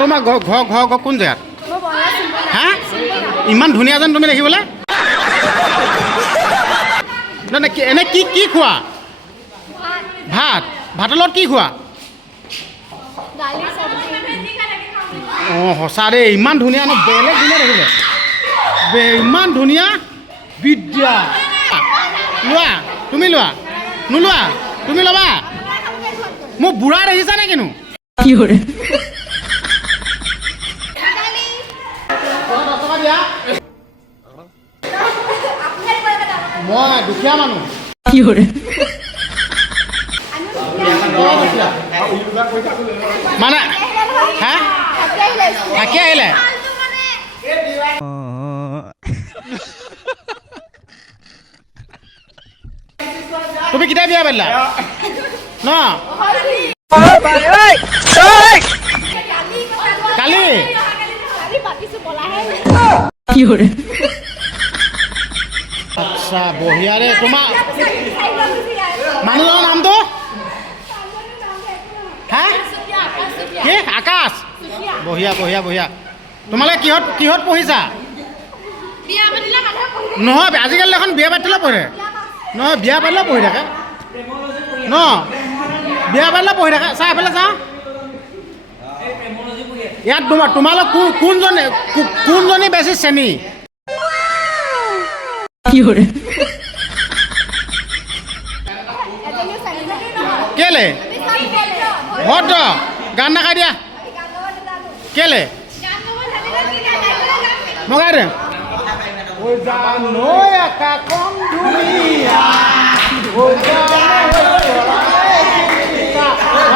তোমাৰ ঘৰ কোন জেগাত? হা ইমান ধুনীয়া যেন তুমি দেখিবলৈ? এনে কি খোৱা? ভাত ভাতৰ লগত কি খোৱা? অঁ সঁচা দেই, ইমান ধুনীয়া ন, বেলেগ ধুনীয়া দেখিলে, ইমান ধুনীয়া বিদ্যা। লোৱা তুমি, লোৱা নোলোৱা তুমি, ল'বা। মোক বুঢ়া দেখিছা নে কিনো? কি কৰে মই দুখীয়া মানুহ। কি কৰে মানে হা থাকি আহিলে? তুমি কেতিয়া বিয়া পাতিলা ন? কালি কি কৰে? আচ্ছা বঢ়িয়া ৰে। তোমাৰ মানুহজনৰ নামটো? হা কি? আকাশ। বঢ়িয়া বঢ়িয়া বঢ়িয়া। তোমালোকে কিহত পঢ়িছা? নহয় আজিকালি এখন বিয়া পাতিলে পঢ়ে নহয়, বিয়া পাতিলেও পঢ়ি থাকে ন, বিয়া পাতিলেও পঢ়ি থাকে। চা এফালে চা, ইয়াত তোমালোক কোনজনী বেছি শ্ৰেণী? কি কৰে কেলে ভদ্ৰ গান নাগাই দিয়া কেলে? মগাই দে।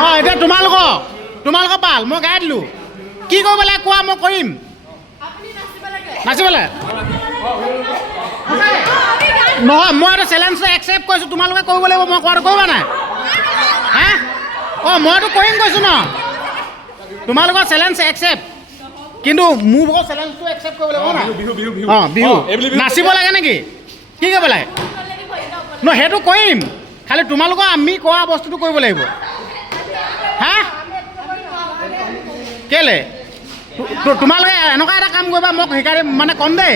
অঁ এতিয়া তোমালোকৰ পাল মই গাই দিলোঁ। কি কৰিব লাগে কোৱা, মই কৰিম। নাচিব লাগে নহয়, মই এটা চেলেঞ্জটো একচেপ্ট কৰিছোঁ, তোমালোকে কৰিব লাগিব। মই কোৱাটো কৰিবা নাই? হা অঁ মইতো কৰিম কৈছোঁ ন, তোমালোকৰ চেলেঞ্জ একচেপ্ট, কিন্তু মোৰ ভাগৰ চেলেঞ্জটো একচেপ্ট কৰিব লাগিব না। অঁ বিহু নাচিব লাগে নেকি? কি কৰিব লাগে? ন সেইটো কৰিম, খালি তোমালোকৰ আমি কোৱা বস্তুটো কৰিব লাগিব। হা কেলে? তোমালোকে এনেকুৱা এটা কাম কৰিবা, মোক শিকাই মানে কম দেই,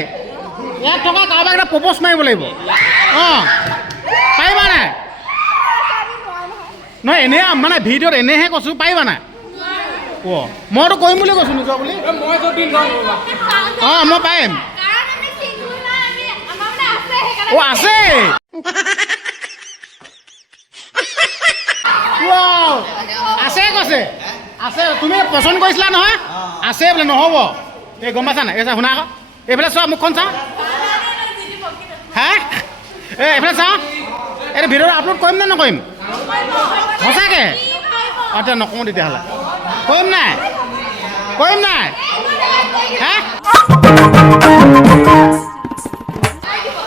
ইয়াত থকা কাৰোবাক এটা প্ৰপ'জ মাৰিব লাগিব। অঁ পাৰিবা নাই? নহয় এনেই মানে ভিডিঅ'ত এনেহে কৈছোঁ, পাৰিবা নাই? অঁ মইতো কৰিম বুলি কৈছোঁ নিজৰ বুলি। অঁ মই পাৰিম। অঁ আছে আছে কৈছে, আছে। তুমি পচন্দ কৰিছিলা নহয়, আছে বোলে। নহ'ব এই গম পাইছা নাই? এই শুনা আকৌ, এইফালে চোৱা, মুখখন চাওঁ। হা এই এইফালে চাওঁ, এইটো ভিডিঅ'টো আপলোড কৰিম নে নকৰিম? সঁচাকৈ? অঁ এতিয়া নকওঁ তেতিয়াহ'লে। কৰিম নাই? কৰিম নাই? হা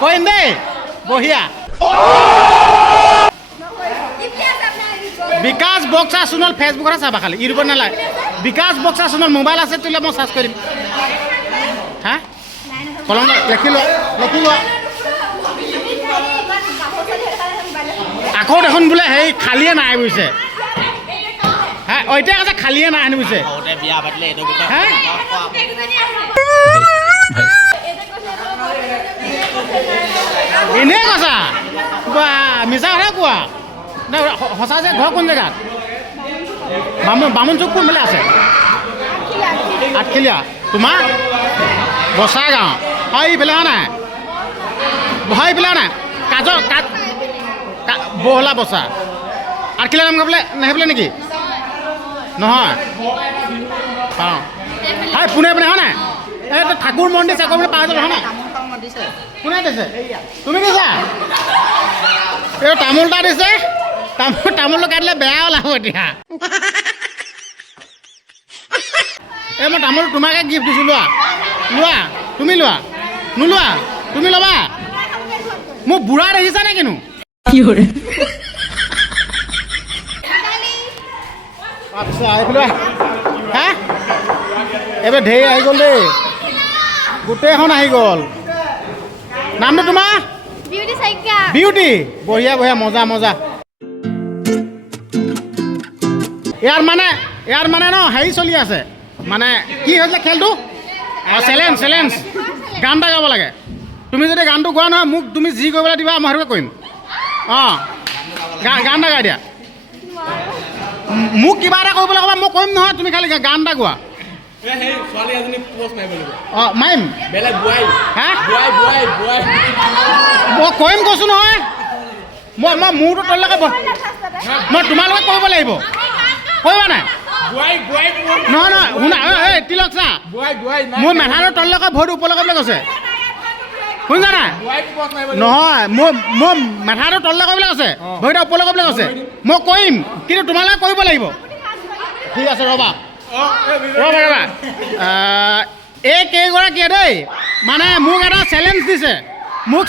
কৰিম দেই। বঢ়িয়া। বিকাশ বক্সা সোণল ফেচবুকতে চাবা, খালি ইউটিউবত নালাগে। বিকাশ বক্সা সোণল মোবাইল আছে তুলে মই চাৰ্চ কৰিম। হা কলম লিখি লোৱা। আকৌ দেখোন বোলে সেই খালিয়ে নাই বুজিছে। হা এতিয়া কৈছে খালিয়ে নাই আনি বুজিছে। এনেই কৈছা বা মিছা কথা কোৱা নাই, সঁচা যে। ঘৰ কোন জেগাত? বামুণ চুক কোনফালে আছে? আঠখেলীয়া। তোমাৰ বচা গাঁও? হয় এইফালে হোৱা নাই? হয় এইফালে হোৱা নাই? বহলা বচা আঠখেলীয়া নাম গাবলে নাহিবলৈ নেকি? নহয় পাওঁ। হয় পোনে হয় নাই? এই ঠাকুৰ মন্দিৰ চাকৰ বুলি পাই যাব হয় নাই? কোনে দিছে? তুমি দিছা? এই তামোল এটা দিছে, তামোলটো কাটিলে বেয়া ওলাব এতিয়া। এই মই তামোল তোমাকে গিফ্ট দিছোঁ, লোৱা তুমি, লোৱা নোলোৱা তুমি, ল'বা। মোক বুঢ়া দেখিছা নে কিনো? কি কৰে? আচ্ছা এইফালে হা এইবাৰ ঢেৰ আহি গ'ল দেই, গোটেইখন আহি গ'ল। নামটো তোমাৰ? বিউটি। বঢ়িয়া বঢ়িয়া, মজা মজা। ইয়াৰ মানে ন হেৰি চলি আছে, মানে কি হৈছিলে খেলটো চেলেঞ্জ গান এটা গাব লাগে তুমি যদি গানটো গোৱা নহয় মোক তুমি যি কৰিবলৈ দিবা মই সেইটোকে কৰিম অঁ গান এটা গাই দিয়া মোক কিবা এটা কৰিবলৈ ক'বা মই কৰিম নহয় তুমি খালি গান এটা গোৱা অঁ মাৰিম হা মই কৰিম কৈছোঁ নহয় মই মোৰটো তললৈকে মই তোমালোকে কৰিব লাগিব কৰিবা নাই নহয় শুনা এই তিলক চা মোৰ মেধাটোৰ তললৈকে ভৰিটো ওপৰলৈ কৰিবলৈ কৈছে শুনিছা নাই নহয় মোৰ মেধাটো তললৈ কৰিবলৈ কৈছে ভৰিটো ওপৰলৈ কৰিবলৈ কৈছে মই কৰিম কিন্তু তোমালোকে কৰিব লাগিব ঠিক আছে ৰ'বা এই কেইগৰাকীয়ে দেই মানে মোক এটা চেলেঞ্জ দিছে মোক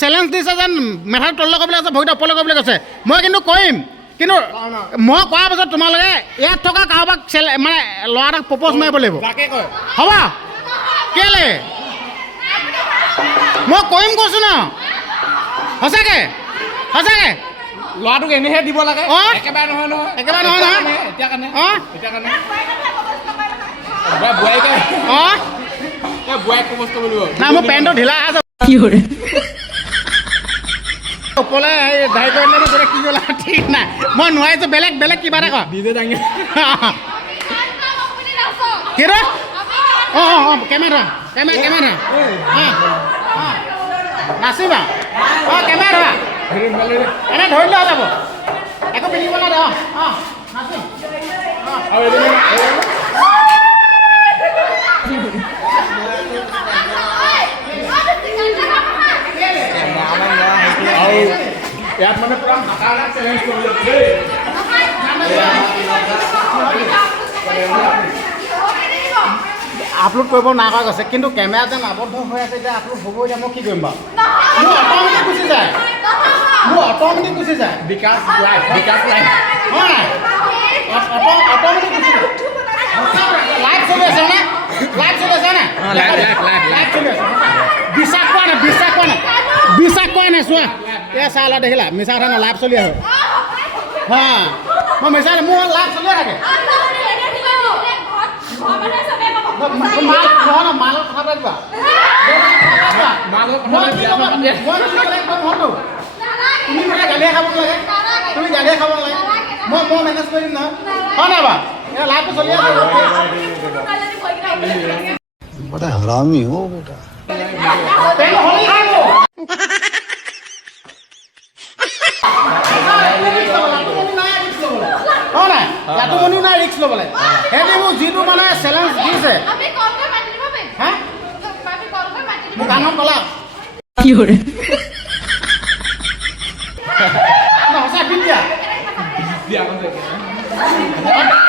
চেলেঞ্জ দিছে যেন মেধাটো তললৈ কৰিবলৈ কৈছে ভৰিটো ওপৰলৈ কৰিবলৈ কৈছে মই কিন্তু কৰিম কিন্তু মই কৰাৰ পাছত তোমালোকে ইয়াত থকা কাৰোবাক মানে ল'ৰা এটাক প্ৰপ'জ মাৰিব লাগিব হ'ব কেলে মই কৰিম কৈছোঁ ন সঁচাকৈ ল'ৰাটোক এনেহে দিব লাগে অঁ একেবাৰে নহয় অঁ নাই মোৰ পেণ্টটো ঢিলা আছে ওপৰলৈ ধাৰি কৰিলে গোটেই কি গ'লা ঠিক নাই মই নোৱাৰিছোঁ বেলেগ কিবা এটা কি অঁ কেমেৰা নাচিবা অঁ কেমেৰা এনে ধৰিলে হৈ যাব একো পিন্ধিব নালাগে অঁ নাচিম ইয়াত মানে পুৰা চেলেঞ্জ আপলোড কৰিব নাকৰা গৈছে কিন্তু কেমেৰা যেন আবদ্ধ হৈ আছে এতিয়া আপলোড হ'ব এতিয়া মই কি কৰিম বাৰু মোৰ অট'মেটিক গুচি যায় বিকাশ লাইভ হয় নাই অট'মেটিক গুচি যায় লাইভ চলি আছে নে লাইভ চলি আছে বিশ্বাস কৰা নাই চোৱা এয়া চালা দেখিলা মিছা কথা নাই লাইভ চলি আছে হা মই মিছা মোৰ লাইভ চলিয়ে থাকে মালৰ কথা পাতিবা তুমি মানে গালিয়ে খাব নালাগে মই মেনেজ কৰি দিম নহয় হয় নাই বাৰু এয়া লাইভটো চলি আছে बड़ा हरामी हो बेटा মনি নাই ৰিক্স ল'বলৈ সিহঁতে মোক যিটো মানে চেলেঞ্জ দিছে মোক গানত ক'লা সঁচা বিদ্যা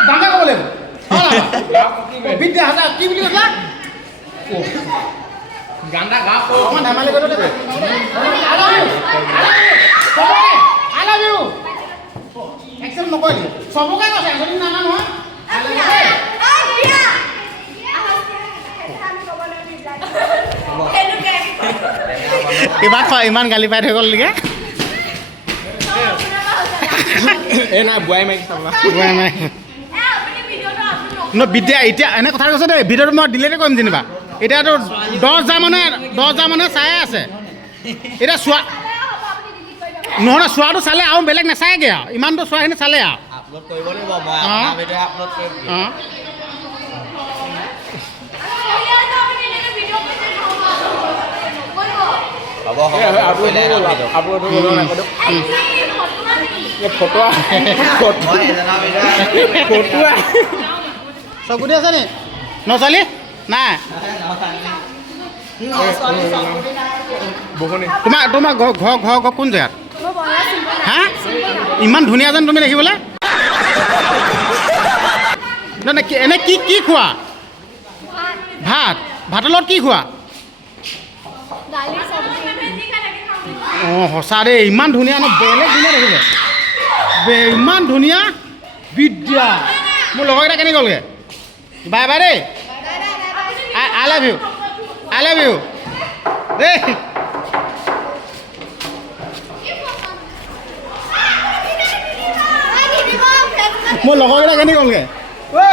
ডাঙৰ ক'ব লাগিব বিদ্যা সঁচা কি বুলি কৈছা গান্দা গা অকণমান ধেমালি কৰিব লাগিব I love you একচেপ্ট নকৰিলি চবকে কৈছে এজনী নানা নহয় ইমান গালি পাই থৈ গ'ল নেকি এই নাই বুৱাই মাৰি চাবা বিদ্যা এতিয়া এনে কথা কৈছে দেই ভিডিঅ'টো মই ডিলেটে কৰিম যেনিবা এতিয়াতো 10,000 মানুহে চাই আছে এতিয়া চোৱা নহয় চোৱাটো চালে আৰু বেলেগ নাচায়গৈ আৰু ইমানটো চোৱাখিনি চালে আৰু আপলোড কৰিব লাগিব মই আপোনাৰ ভিডিঅ' আপলোড কৰিম আপলোড হৈ গ'ল ফটো চকুটি আছে নি নচলি নাই তোমাৰ ঘৰ কোন জেগাত হা ইমান ধুনীয়া যেন তুমি দেখিবলৈ এনে কি খোৱা ভাতৰ লগত কি খোৱা অঁ সঁচা দেই ইমান ধুনীয়া ন বেলেগ ধুনীয়া দেখিলে ইমান ধুনীয়া বিদ্যা মোৰ লগৰকেইটা কেনে গ'লগৈ বাই বাই দেই আই লাভ ইউ দেই মোৰ লগৰকেইটা কেনে গ'লগৈ ঐ